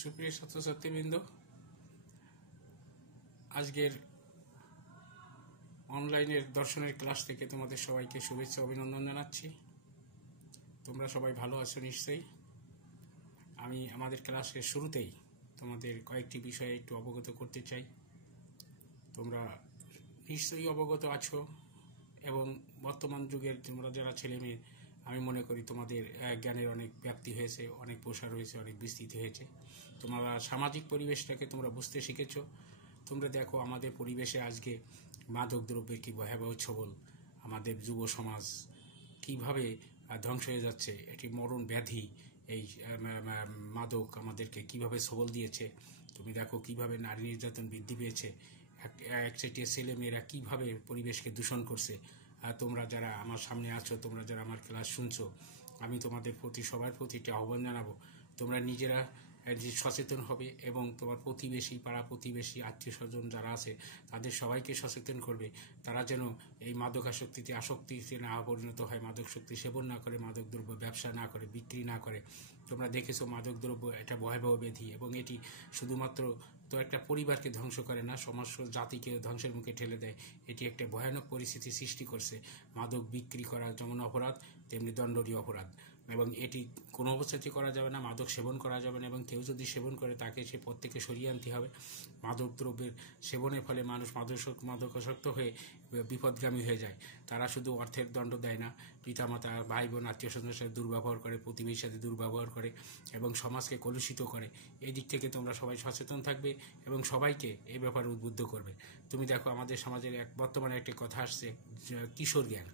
সুপ্রিয় ছাত্রছাত্রীবৃন্দ, আজকের অনলাইনের দর্শনের ক্লাস থেকে তোমাদের সবাইকে শুভেচ্ছা অভিনন্দন জানাচ্ছি। তোমরা সবাই ভালো আছো নিশ্চয়ই। আমি আমাদের ক্লাসের শুরুতেই তোমাদের কয়েকটি বিষয়ে একটু অবগত করতে চাই। তোমরা নিশ্চয়ই অবগত আছো এবং বর্তমান যুগের তোমরা যারা ছেলে মেয়ে, আমি মনে করি তোমাদের জ্ঞানের অনেক ব্যাপ্তি হয়েছে, অনেক প্রসার হয়েছে, অনেক বিস্তৃতি হয়েছে। তোমরা সামাজিক পরিবেশটাকে তোমরা বুঝতে শিখেছো। তোমরা দেখো আমাদের পরিবেশে আজকে মাদক দ্রব্যের কী ভয়াবহ ছবল, আমাদের যুব সমাজ কীভাবে ধ্বংস হয়ে যাচ্ছে। এটি মরণ ব্যাধি, এই মাদক আমাদেরকে কিভাবে সবল দিয়েছে। তুমি দেখো কিভাবে নারী নির্যাতন বৃদ্ধি পেয়েছে, একচেটিয়া ছেলে মেয়েরা কীভাবে পরিবেশকে দূষণ করছে। তোমরা যারা আমার সামনে আছো, তোমরা যারা আমার ক্লাস শুনছো, আমি তোমাদের প্রতি সবার প্রতি একটি আহ্বান জানাবো। তোমরা নিজেরা যে সচেতন হবে এবং তোমার প্রতিবেশী, পাড়া প্রতিবেশী, আত্মীয় স্বজন যারা আছে তাদের সবাইকে সচেতন করবে। তারা যেন এই আসক্তিতে না পরিণত হয়, মাদক শক্তি সেবন না করে, মাদক দ্রব্য ব্যবসা না করে, বিক্রি না করে। তোমরা দেখেছো মাদক দ্রব্য এটা ভয়াবহ ব্যাধি এবং এটি শুধুমাত্র তো একটা পরিবারকে ধ্বংস করে না, সমস্ত জাতিকে ধ্বংসের মুখে ঠেলে দেয়। এটি একটা ভয়ানক পরিস্থিতি সৃষ্টি করছে। মাদক বিক্রি করা যেমন অপরাধ, তেমনি দণ্ডনীয় অপরাধ এবং এটি কোনো অবস্থাতেই করা যাবে না। মাদক সেবন করা যাবে না এবং কেউ যদি সেবন করে তাকে সে পথ থেকে সরিয়ে আনতে হবে। মাদক দ্রব্যের সেবনের ফলে মানুষ মাদকাসক্ত হয়ে বিপদগামী হয়ে যায়। তারা শুধু অর্থের দণ্ড দেয় না, পিতামাতা, ভাই বোন, আত্মীয় স্বজনের সাথে দুর্ব্যবহার করে, প্রতিবেশীর সাথে দুর্ব্যবহার করে এবং সমাজকে কলুষিত করে। এই দিক থেকে তোমরা সবাই সচেতন থাকবে এবং সবাইকে এই ব্যাপারে উদ্বুদ্ধ করবে। তুমি দেখো আমাদের সমাজের বর্তমানে একটি কথা আসছে, কিশোর জ্ঞান,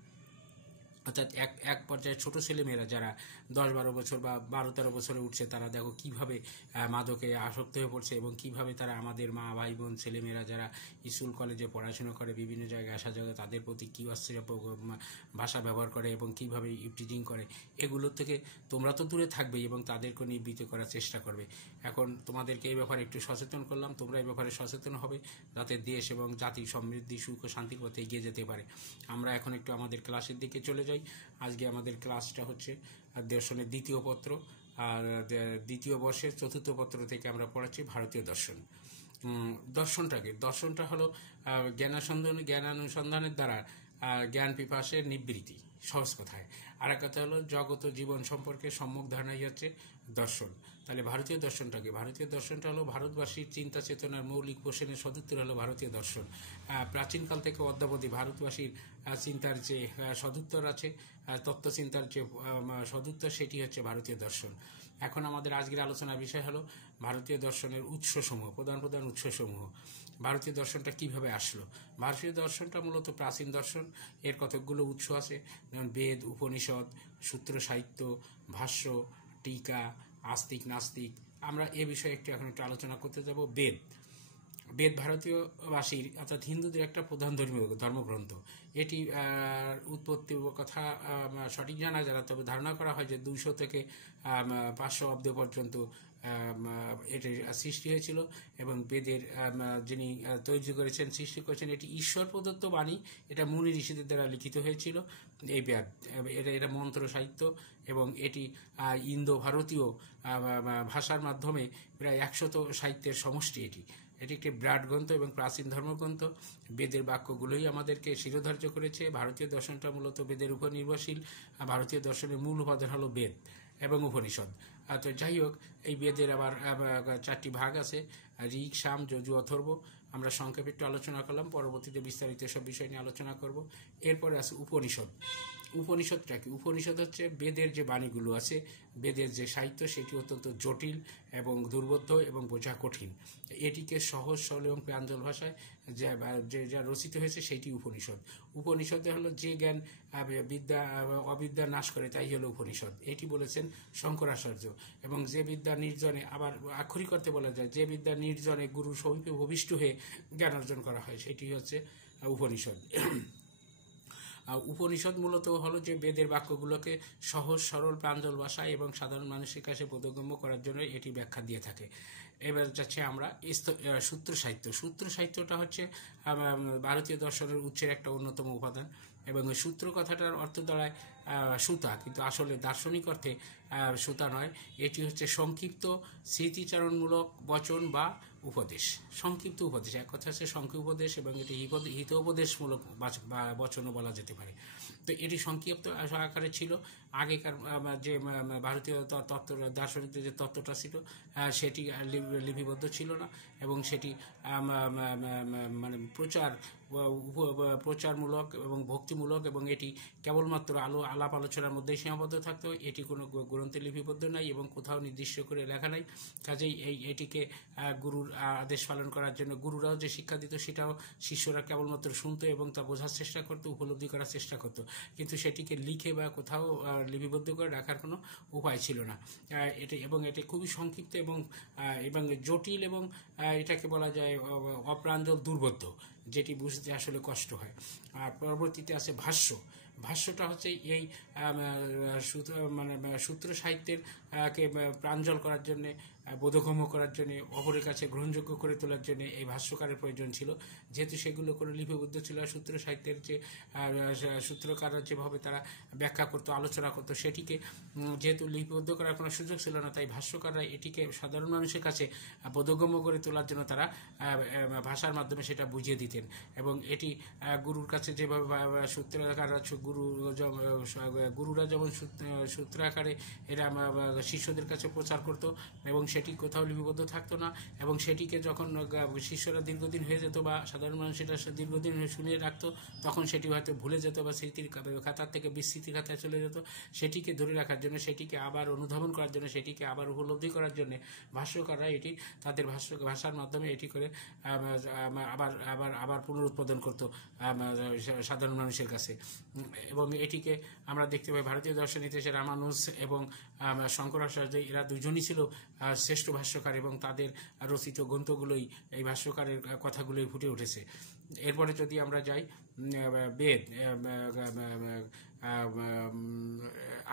অর্থাৎ এক পর্যায়ে ছোটো ছেলেমেয়েরা যারা 10-12 বছর বা 12-13 বছরে উঠছে, তারা দেখো কীভাবে মাদকে আসক্ত হয়ে পড়ছে এবং কীভাবে তারা আমাদের মা, ভাই বোন, ছেলেমেয়েরা যারা স্কুল কলেজে পড়াশুনো করে, বিভিন্ন জায়গায় আসা যাওয়া, তাদের প্রতি কী অশ্লীল ভাষা ব্যবহার করে এবং কীভাবে ইভটিজিং করে। এগুলোর থেকে তোমরা তো দূরে থাকবেই এবং তাদেরকে নিবৃত্ত করার চেষ্টা করবে। এখন তোমাদেরকে এই ব্যাপারে একটু সচেতন করলাম, তোমরা এই ব্যাপারে সচেতন হবে যাতে দেশ এবং জাতি সমৃদ্ধি, সুখ ও শান্তির পথে এগিয়ে যেতে পারে। আমরা এখন একটু আমাদের ক্লাসের দিকে চলে যাই। আজকে আমাদের ক্লাসটা হচ্ছে দর্শনের দ্বিতীয় পত্র, আর দ্বিতীয় বর্ষের চতুর্থ পত্র থেকে আমরা পড়াচ্ছি ভারতীয় দর্শন। দর্শনটা হলো জ্ঞানানুসন্ধানের দ্বারা জ্ঞান পিপাসের নিবৃত্তি, সহজ কথায়। আর এক কথা হলো জগৎ ও জীবন সম্পর্কে সম্যক ধারণাই হচ্ছে দর্শন। তাহলে ভারতীয় দর্শনটাকে, ভারতীয় দর্শনটা হলো ভারতবাসীর চিন্তা চেতনার মৌলিক পোষণের সদুত্তর হলো ভারতীয় দর্শন। প্রাচীনকাল থেকে অদ্যাবধি ভারতবাসীর চিন্তার যে সদুত্তর আছে, তত্ত্বচিন্তার যে সদুত্তর, সেটি হচ্ছে ভারতীয় দর্শন। এখন আমাদের আজকের আলোচনার বিষয় হলো ভারতীয় দর্শনের উৎসসমূহ, প্রধান উৎসসমূহ। ভারতীয় দর্শনটা কিভাবে আসলো? ভারতীয় দর্শনটা মূলত প্রাচীন দর্শন। এর কতকগুলো উৎস আছে, যেমন বেদ, উপনিষদ, সূত্র সাহিত্য, ভাষ্য, টিকা, আস্তিক, নাস্তিক। আমরা এ বিষয়ে এখন একটু আলোচনা করতে যাব। বেদ ভারতীয়বাসীর অর্থাৎ হিন্দুদের একটা প্রধান ধর্মগ্রন্থ। এটি উৎপত্তির কথা সঠিক জানা যায় না, তবে ধারণা করা হয় যে 200 থেকে 500 অব্দ পর্যন্ত এটির সৃষ্টি হয়েছিল এবং বেদের যিনি সৃষ্টি করেছেন, এটি ঈশ্বর প্রদত্ত বাণী। এটা মুনি ঋষিদের দ্বারা লিখিত হয়েছিল। এই বেদ এটা মন্ত্র সাহিত্য এবং এটি ইন্দো ভারতীয় ভাষার মাধ্যমে প্রায় 100 সাহিত্যের সমষ্টি। এটি একটি বিরাট গ্রন্থ এবং প্রাচীন ধর্মগ্রন্থ। বেদের বাক্যগুলোই আমাদেরকে শিরোধার্য করেছে। ভারতীয় দর্শনটা মূলত বেদের উপর নির্ভরশীল। ভারতীয় দর্শনের মূল উপাদান হলো বেদ এবং উপনিষদ। তো যাই হোক, এই বেদের আবার 4টি ভাগ আছে, ঋক, সাম, যজু, অথর্ব। আমরা সংক্ষেপে একটু আলোচনা করলাম, পরবর্তীতে বিস্তারিত সব বিষয় নিয়ে আলোচনা করব। এরপরে আছে উপনিষদ। উপনিষদটা কি? উপনিষদ হচ্ছে বেদের যে বাণীগুলো আছে, বেদের যে সাহিত্য, সেটি অত্যন্ত জটিল এবং দুর্বোধ্য এবং বোঝা কঠিন। এটিকে সহজ সরল এবং প্রাঞ্জল ভাষায় যা রচিত হয়েছে সেটি উপনিষদ। উপনিষদে হলো যে জ্ঞান অবিদ্যা নাশ করে, তাই হলো উপনিষদ। এটি বলেছেন শঙ্করাচার্য। এবং যে বিদ্যা নির্জনে, আবার আক্ষরিক করতে বলা যায়, যে বিদ্যা নির্জনে গুরু সমীপে ভূমিষ্ঠ হয়ে জ্ঞান অর্জন করা হয়, সেটি হচ্ছে উপনিষদ। উপনিষদ মূলত হলো যে বেদের বাক্যগুলোকে সহজ সরল প্রাঞ্জল ভাষায় এবং সাধারণ মানুষের কাছে বোধগম্য করার জন্য এটি ব্যাখ্যা দিয়ে থাকে। এবার যাচ্ছে আমরা সূত্র সাহিত্য। সূত্র সাহিত্যটা হচ্ছে ভারতীয় দর্শনের উৎসের একটা অন্যতম উপাদান এবং ওই সূত্র কথাটার অর্থ দাঁড়ায় সুতা, কিন্তু আসলে দার্শনিক অর্থে সুতা নয়, এটি হচ্ছে সংক্ষিপ্ত স্মৃতিচারণমূলক বচন বা উপদেশ, সংক্ষিপ্ত উপদেশ। এক কথা হচ্ছে সংক্ষিপ্ত উপদেশ, এবং এটি হিতোপদেশমূলক বচনও বলা যেতে পারে। তো এটি সংক্ষিপ্ত আকারে ছিল। আগেকার যে ভারতীয় তত্ত্ব দার্শনিকদের যে তত্ত্বটা ছিল সেটি লিপিবদ্ধ ছিল না, এবং সেটি মানে প্রচারমূলক এবং ভক্তিমূলক, এবং এটি কেবলমাত্র আলাপ আলোচনার মধ্যেই সীমাবদ্ধ থাকতো। এটি কোনো গ্রন্থে লিপিবদ্ধ নাই এবং কোথাও নির্দিষ্ট করে লেখা নাই। কাজেই এটিকে গুরুর আদেশ পালন করার জন্য গুরুরাও যে শিক্ষা দিত সেটাও শিষ্যরা কেবলমাত্র শুনতো এবং তা বোঝার চেষ্টা করতো, উপলব্ধি করার চেষ্টা করতো, কিন্তু সেটিকে লিখে বা কোথাও লিপিবদ্ধ করে রাখার কোনো উপায় ছিল না। এটি খুবই সংক্ষিপ্ত এবং জটিল, এবং এটাকে বলা যায় অপ্রাঞ্জল দুর্বোধ্য, যেটি বুঝতে আসলে কষ্ট হয়। আর পরবর্তীতে আছে ভাষ্য। ভাষ্যটা হচ্ছে এই সূত্র সাহিত্যের কে প্রাঞ্জল করার জন্যে, বোধগম্য করার জন্যে, অপরের কাছে গ্রহণযোগ্য করে তোলার জন্য এই ভাষ্যকারের প্রয়োজন ছিল। যেহেতু সেগুলো কোনো লিপিবদ্ধ ছিল, সূত্র সাহিত্যের যে সূত্রকাররা যেভাবে তারা ব্যাখ্যা করতো, আলোচনা করতো, সেটিকে যেহেতু লিপিবদ্ধ করার কোনো সুযোগ ছিল না, তাই ভাষ্যকাররা এটিকে সাধারণ মানুষের কাছে বোধগম্য করে তোলার জন্য তারা ভাষার মাধ্যমে সেটা বুঝিয়ে দিতেন। এবং এটি গুরুর কাছে যেভাবে সূত্রাকাররা গুরুরা যেমন সূত্র আকারে এরা শিষ্যদের কাছে প্রচার করত, এবং সেটি কোথাও লিপিবদ্ধ থাকতো না, এবং সেটিকে যখন শিষ্যরা দীর্ঘদিন হয়ে যেত বা সাধারণ মানুষ সেটা দীর্ঘদিন শুনিয়ে রাখতো, তখন সেটি হয়তো ভুলে যেত বা স্মৃতির খাতার থেকে বিস্মৃতির খাতায় চলে যেত। সেটিকে ধরে রাখার জন্য, সেটিকে আবার অনুধাবন করার জন্য, সেটিকে আবার উপলব্ধি করার জন্য ভাষ্যকাররা এটি তাদের ভাষার মাধ্যমে এটি করে আবার পুনরুৎপাদন করতো সাধারণ মানুষের কাছে। এবং এটিকে আমরা দেখতে পাই ভারতীয় দর্শন ইতিহাসে রামানুজ এবং শঙ্করাচার্য, এরা দুজনই ছিল শ্রেষ্ঠ ভাষ্যকার, এবং তাদের রচিত গ্রন্থগুলোই এই ভাষ্যকারের কথাগুলোই ফুটে উঠেছে। এরপরে যদি আমরা যাই বেদ,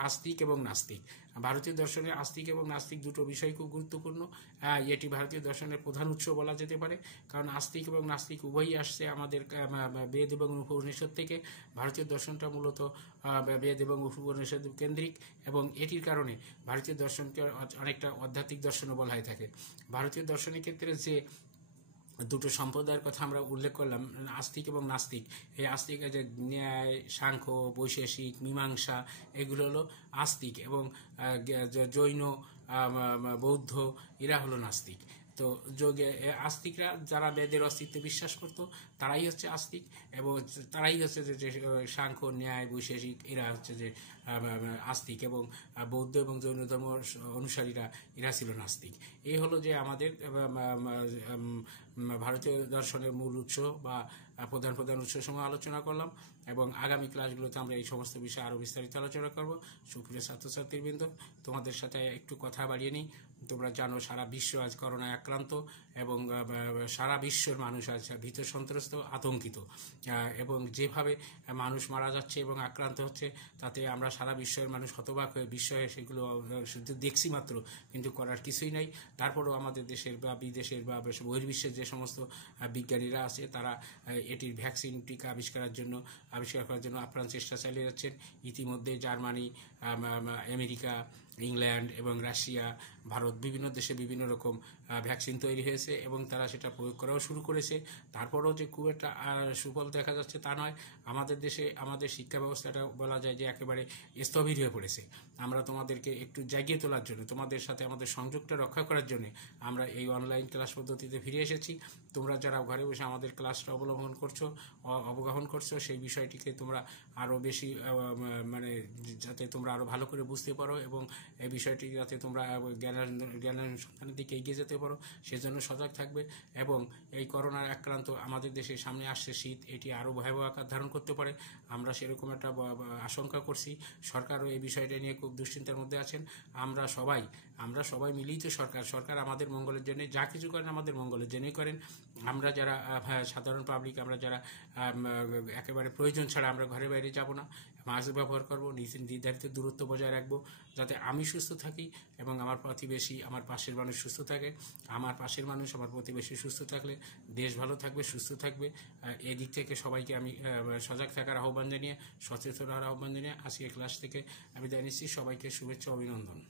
আস্তিক এবং নাস্তিক। ভারতীয় দর্শনে আস্তিক এবং নাস্তিক দুটো বিষয় খুব গুরুত্বপূর্ণ। এটি ভারতীয় দর্শনের প্রধান উৎস বলা যেতে পারে, কারণ আস্তিক এবং নাস্তিক উভয়ই আসছে আমাদের বেদ এবং উপনিষদ থেকে। ভারতীয় দর্শনটা মূলত বেদ এবং উপনিষদ কেন্দ্রিক, এবং এটির কারণে ভারতীয় দর্শনকে অনেকটা আধ্যাত্মিক দর্শনও বলা হয়ে থাকে। ভারতীয় দর্শনের ক্ষেত্রে যে দুটো সম্প্রদায়ের কথা আমরা উল্লেখ করলাম, আস্তিক এবং নাস্তিক, এই আস্তিক যে ন্যায়, সাংখ্য, বৈশেষিক, মীমাংসা, এগুলো হলো আস্তিক, এবং জৈন, বৌদ্ধ, এরা হলো নাস্তিক। তো আস্তিকরা যারা বেদের অস্তিত্বে বিশ্বাস করত, তারাই হচ্ছে আস্তিক, এবং তারাই হচ্ছে যে সাংখ্য, ন্যায়, বৈশেষিক, এরা হচ্ছে যে আস্তিক, এবং বৌদ্ধ এবং জৈন ধর্ম অনুসারীরা এরা ছিল নাস্তিক। এই হলো যে আমাদের ভারতীয় দর্শনের মূল উৎস বা প্রধান প্রধান উৎসসমূহ আলোচনা করলাম, এবং আগামী ক্লাসগুলোতে আমরা এই সমস্ত বিষয়ে আরও বিস্তারিত আলোচনা করব। সুপ্রিয় ছাত্রছাত্রীবৃন্দ, তোমাদের সাথে একটু কথা বাড়িয়ে নিই। তোমরা জানো সারা বিশ্ব আজ করোনায় আক্রান্ত, এবং সারা বিশ্বের মানুষ আজ ভীত, সন্ত্রস্ত, আতঙ্কিত, এবং যেভাবে মানুষ মারা যাচ্ছে এবং আক্রান্ত হচ্ছে, তাতে আমরা সারা বিশ্বের মানুষ হতবাক হয়ে বিস্ময়ে সেগুলো শুধু দেখছি মাত্র, কিন্তু করার কিছুই নাই। তারপরেও আমাদের দেশের বা বিদেশের বা বহির্বিশ্বের যে সমস্ত বিজ্ঞানীরা আছে, তারা এটির ভ্যাকসিন, টিকা আবিষ্কার করার জন্য আপ্রাণ চেষ্টা চালিয়ে যাচ্ছেন। ইতিমধ্যে জার্মানি, আমেরিকা, ইংল্যান্ড এবং রাশিয়া, ভারত, বিভিন্ন দেশে বিভিন্ন রকম ভ্যাকসিন তৈরি হয়েছে, এবং তারা সেটা প্রয়োগ করাও শুরু করেছে। তারপরেও যে খুব একটা সুফল দেখা যাচ্ছে তা নয়। আমাদের দেশে আমাদের শিক্ষা ব্যবস্থাটা বলা যায় যে একেবারে স্থবির হয়ে পড়েছে। আমরা তোমাদেরকে একটু জাগিয়ে তোলার জন্য, তোমাদের সাথে আমাদের সংযোগটা রক্ষা করার জন্য আমরা এই অনলাইন ক্লাস পদ্ধতিতে ফিরে এসেছি। তোমরা যারা ঘরে বসে আমাদের ক্লাসটা অবগাহন করছো, সেই বিষয়টিকে তোমরা আরও বেশি যাতে তোমরা আরও ভালো করে বুঝতে পারো, এবং এই বিষয়টি যাতে তোমরা জ্ঞানের সন্ধানের দিকে এগিয়ে যেতে পারো, সেজন্য সজাগ থাকবে। এবং এই করোনার আক্রান্ত আমাদের দেশে সামনে আসছে শীত, এটি আরও ভয়াবহ আকার ধারণ করতে পারে, আমরা সেরকম একটা আশঙ্কা করছি। সরকারও এই বিষয়টা নিয়ে খুব দুশ্চিন্তার মধ্যে আছেন। আমরা সবাই আমরা সবাই মিলেই তো সরকার আমাদের মঙ্গলের জন্য যা কিছু করেন আমাদের মঙ্গলের জন্যই করেন। আমরা যারা সাধারণ পাবলিক, আমরা যারা একেবারে প্রয়োজন ছাড়া আমরা ঘরে বাইরে যাব না, মাস্ক ব্যবহার করবো, নির্ধারিত দূরত্ব বজায় রাখবো, যাতে আমি সুস্থ থাকি এবং আমার প্রতিবেশী, আমার পাশের মানুষ সুস্থ থাকে। আমার পাশের মানুষ, আমার প্রতিবেশী সুস্থ থাকলে দেশ ভালো থাকবে, সুস্থ থাকবে। এই দিক থেকে সবাইকে আমি সজাগ থাকার আহ্বান জানিয়ে, সচেতন হওয়ার আহ্বান জানিয়ে আজকে ক্লাস থেকে আমি জানিয়েছি সবাইকে শুভেচ্ছা, অভিনন্দন।